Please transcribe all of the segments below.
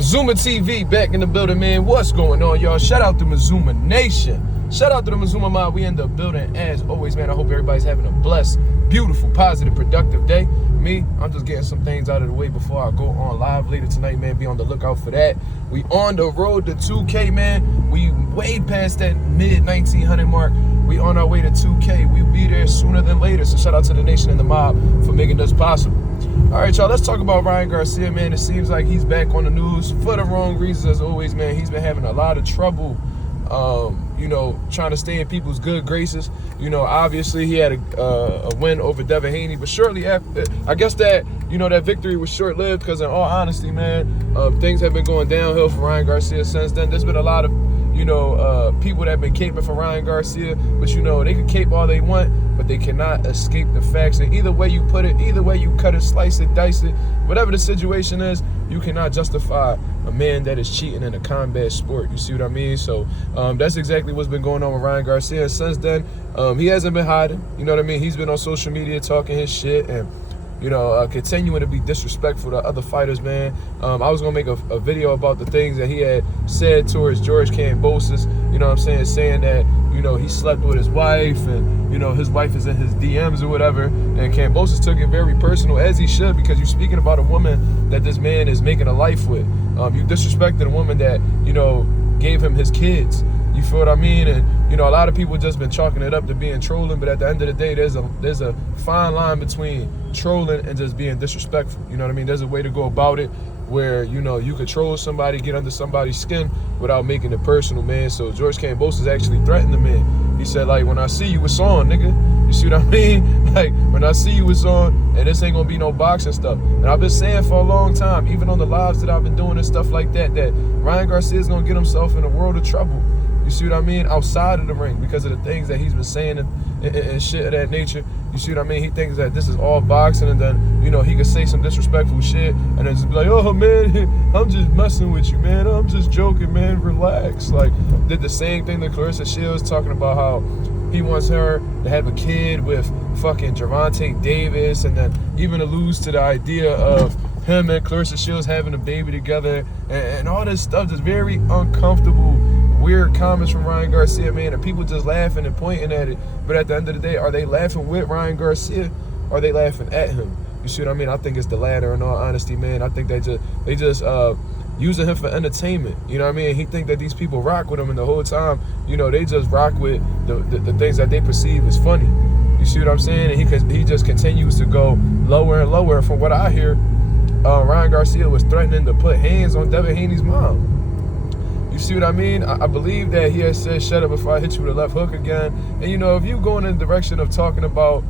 MarkMazuma TV back in the building, man. What's going on, y'all? Shout out to Mazuma Nation. Shout out to the Mazuma Mob. We in the building as always, man. I hope everybody's having a blessed, beautiful, positive, productive day. Me, I'm just getting some things out of the way before I go on live later tonight, man. Be on the lookout for that. We on the road to 2K, man. We way past that mid-1900 mark. We on our way to 2K. We'll be there sooner than later. So shout out to the nation and the mob for making this possible. All right, y'all, let's talk about Ryan Garcia, man. It seems like he's back on the news for the wrong reasons as always, man. He's been having a lot of trouble, trying to stay in people's good graces. Obviously he had a win over Devin Haney, but shortly after, I guess that, that victory was short-lived because in all honesty, man, things have been going downhill for Ryan Garcia since then. There's been a lot of, people that have been caping for Ryan Garcia, but, they can cape all they want, but they cannot escape the facts. And either way you put it, either way you cut it, slice it, dice it, whatever the situation is, you cannot justify a man that is cheating in a combat sport. You see what I mean? So that's exactly what's been going on with Ryan Garcia. And since then, he hasn't been hiding. You know what I mean? He's been on social media talking his shit and, continuing to be disrespectful to other fighters, man. I was going to make a video about the things that he had said towards George Kambosos, saying that, he slept with his wife and, his wife is in his DMs or whatever. And Kambosos took it very personal, as he should, because you're speaking about a woman that this man is making a life with. You disrespected a woman that, gave him his kids. You feel what I mean? And, a lot of people just been chalking it up to being trolling, but at the end of the day, there's a fine line between trolling and just being disrespectful. You know what I mean? There's a way to go about it where, you could troll somebody, get under somebody's skin without making it personal, man. So George Kambosos actually threatened the man. He said, like, when I see you, it's on, nigga. You see what I mean? Like, when I see you, it's on, and this ain't gonna be no boxing stuff. And I've been saying for a long time, even on the lives that I've been doing and stuff like that, that Ryan Garcia is gonna get himself in a world of trouble. You see what I mean? Outside of the ring, because of the things that he's been saying and shit of that nature. You see what I mean? He thinks that this is all boxing, and then, he could say some disrespectful shit and then just be like, oh, man, I'm just messing with you, man. I'm just joking, man. Relax. Like, did the same thing that Clarissa Shields talking about how he wants her to have a kid with fucking Gervonta Davis, and then even alludes to the idea of him and Clarissa Shields having a baby together and all this stuff. Just very uncomfortable, weird comments from Ryan Garcia, man, and people just laughing and pointing at it. But at the end of the day, are they laughing with Ryan Garcia or are they laughing at him? You see what I mean? I think it's the latter, in all honesty, man. I think they just using him for entertainment. You know what I mean? He think that these people rock with him, and the whole time, they just rock with the things that they perceive as funny. You see what I'm saying? And he just continues to go lower and lower. From what I hear, Ryan Garcia was threatening to put hands on Devin Haney's mom. You see what I mean? I believe that he has said, shut up before I hit you with a left hook again. And, if you go in the direction of talking about,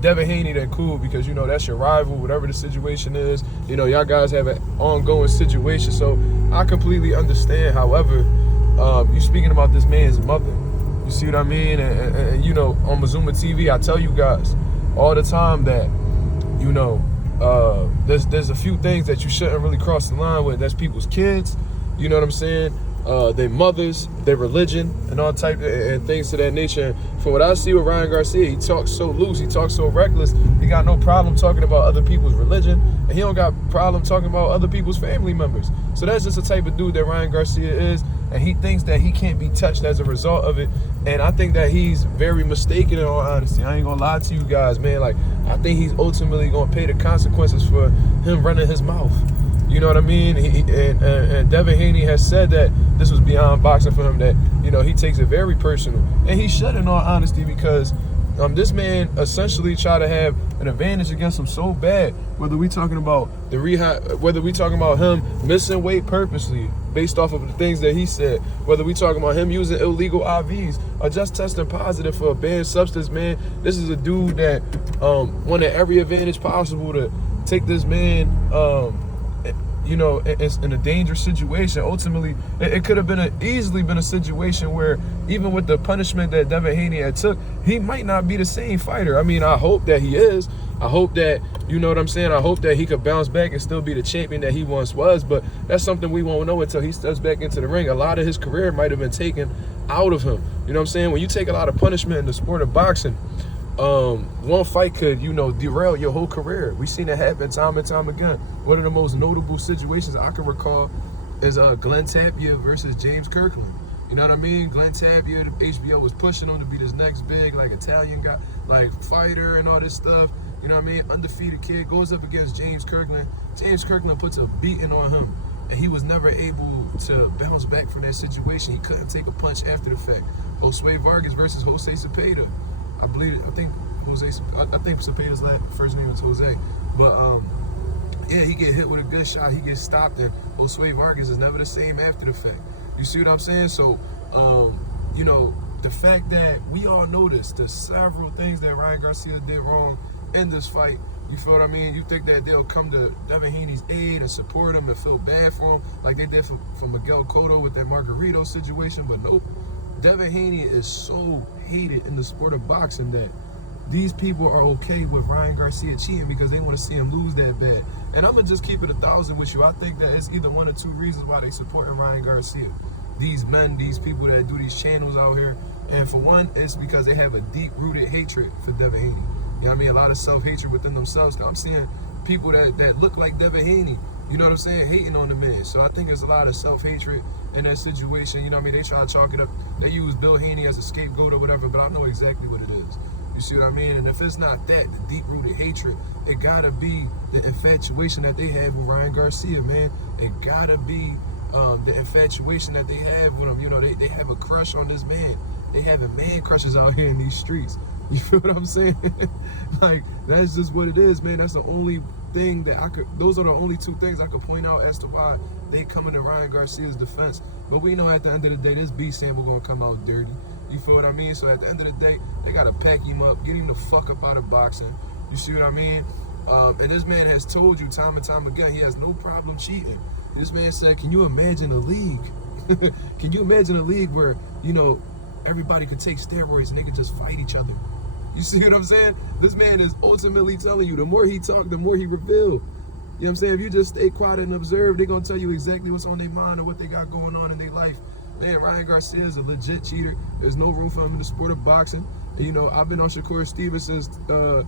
Devin Haney, then cool, because, that's your rival, whatever the situation is. Y'all guys have an ongoing situation. So I completely understand. However, you speaking about this man's mother. You see what I mean? And on Mazuma TV, I tell you guys all the time that, there's a few things that you shouldn't really cross the line with. That's people's kids. You know what I'm saying? Their mothers, their religion, and all type and things to that nature. And from what I see with Ryan Garcia, he talks so loose, he talks so reckless. He got no problem talking about other people's religion, and he don't got problem talking about other people's family members. So that's just the type of dude that Ryan Garcia is, and he thinks that he can't be touched as a result of it. And I think that he's very mistaken, in all honesty. I ain't gonna lie to you guys, man. Like, I think he's ultimately gonna pay the consequences for him running his mouth. You know what I mean? And Devin Haney has said that this was beyond boxing for him, that, he takes it very personal. And he should, in all honesty, because this man essentially tried to have an advantage against him so bad, whether we talking about the rehab, whether we talking about him missing weight purposely based off of the things that he said, whether we talking about him using illegal IVs or just testing positive for a banned substance, man. This is a dude that wanted every advantage possible to take this man in a dangerous situation. Ultimately, it could have easily been a situation where even with the punishment that Devin Haney had took, he might not be the same fighter. I mean, I hope that he is. I hope that, I hope that he could bounce back and still be the champion that he once was, but that's something we won't know until he steps back into the ring. A lot of his career might have been taken out of him. You know what I'm saying? When you take a lot of punishment in the sport of boxing, one fight could, derail your whole career. We've seen it happen time and time again. One of the most notable situations I can recall is Glenn Tapia versus James Kirkland. You know what I mean? Glenn Tapia, HBO was pushing him to be this next big, Italian guy, fighter and all this stuff. You know what I mean? Undefeated kid goes up against James Kirkland. James Kirkland puts a beating on him, and he was never able to bounce back from that situation. He couldn't take a punch after the fact. Josue Vargas versus Jose Cepeda. I think Cepeda's first name is Jose. But he get hit with a good shot. He gets stopped, and Josue Vargas is never the same after the fact. You see what I'm saying? So, the fact that we all noticed the several things that Ryan Garcia did wrong in this fight, you feel what I mean? You think that they'll come to Devin Haney's aid and support him and feel bad for him like they did for Miguel Cotto with that Margarito situation, but nope. Devin Haney is so hated in the sport of boxing that these people are okay with Ryan Garcia cheating because they want to see him lose that bad. And I'm going to just keep it 1,000 with you. I think that it's either one or two reasons why they supporting Ryan Garcia. These men, these people that do these channels out here. And for one, it's because they have a deep-rooted hatred for Devin Haney. You know what I mean? A lot of self-hatred within themselves. I'm seeing people that look like Devin Haney, you know what I'm saying, hating on the man. So I think there's a lot of self-hatred in that situation. You know what I mean? They try to chalk it up. They use Bill Haney as a scapegoat or whatever, but I know exactly what it is. You see what I mean? And if it's not that, the deep-rooted hatred, it gotta be the infatuation that they have with Ryan Garcia, man. It gotta be the infatuation that they have with him. You know, they have a crush on this man. They having man crushes out here in these streets. You feel what I'm saying? That's just what it is, man. That's the only thing that those are the only two things I could point out as to why they coming to Ryan Garcia's defense. But we know at the end of the day, this B sample gonna come out dirty. You feel what I mean? So at the end of the day, they gotta pack him up, get him the fuck up out of boxing. You see what I mean? And this man has told you time and time again, he has no problem cheating. This man said, can you imagine a league? Can you imagine a league where, everybody could take steroids and they could just fight each other? You see what I'm saying? This man is ultimately telling you, the more he talk, the more he reveal. You know what I'm saying? If you just stay quiet and observe, they're going to tell you exactly what's on their mind or what they got going on in their life. Man, Ryan Garcia is a legit cheater. There's no room for him in the sport of boxing. And, I've been on Shakur Stevens since, I've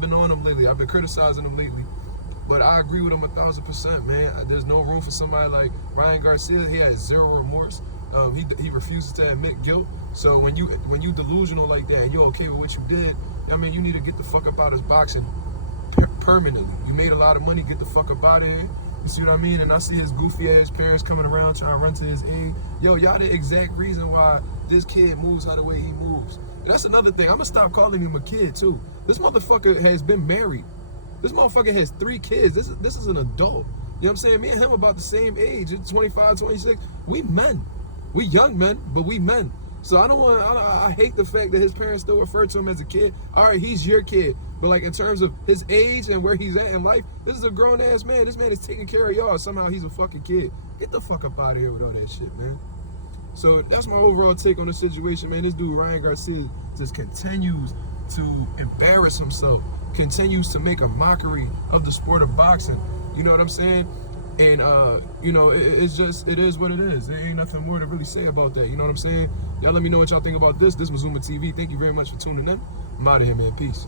been on him lately. I've been criticizing him lately. But I agree with him 1,000%, man. There's no room for somebody like Ryan Garcia. He has zero remorse. He refuses to admit guilt. So when you delusional like that and you're okay with what you did, I mean, you need to get the fuck up out of boxing permanently. You made a lot of money, get the fuck up out of here. You see what I mean? And I see his goofy ass parents coming around trying to run to his aid. Yo, y'all the exact reason why this kid moves how the way he moves. And that's another thing. I'm gonna stop calling him a kid too. This motherfucker has been married. This motherfucker has 3 kids. This is an adult. You know what I'm saying? Me and him about the same age. At 25, 26. We men. We young men, but we men. So I hate the fact that his parents still refer to him as a kid. All right, he's your kid. But in terms of his age and where he's at in life, this is a grown ass man. This man is taking care of y'all. Somehow he's a fucking kid. Get the fuck up out of here with all that shit, man. So that's my overall take on the situation, man. This dude, Ryan Garcia, just continues to embarrass himself, continues to make a mockery of the sport of boxing. You know what I'm saying? And, it is what it is. There ain't nothing more to really say about that. You know what I'm saying? Y'all let me know what y'all think about this. This Mazuma TV. Thank you very much for tuning in. I'm out of here, man. Peace.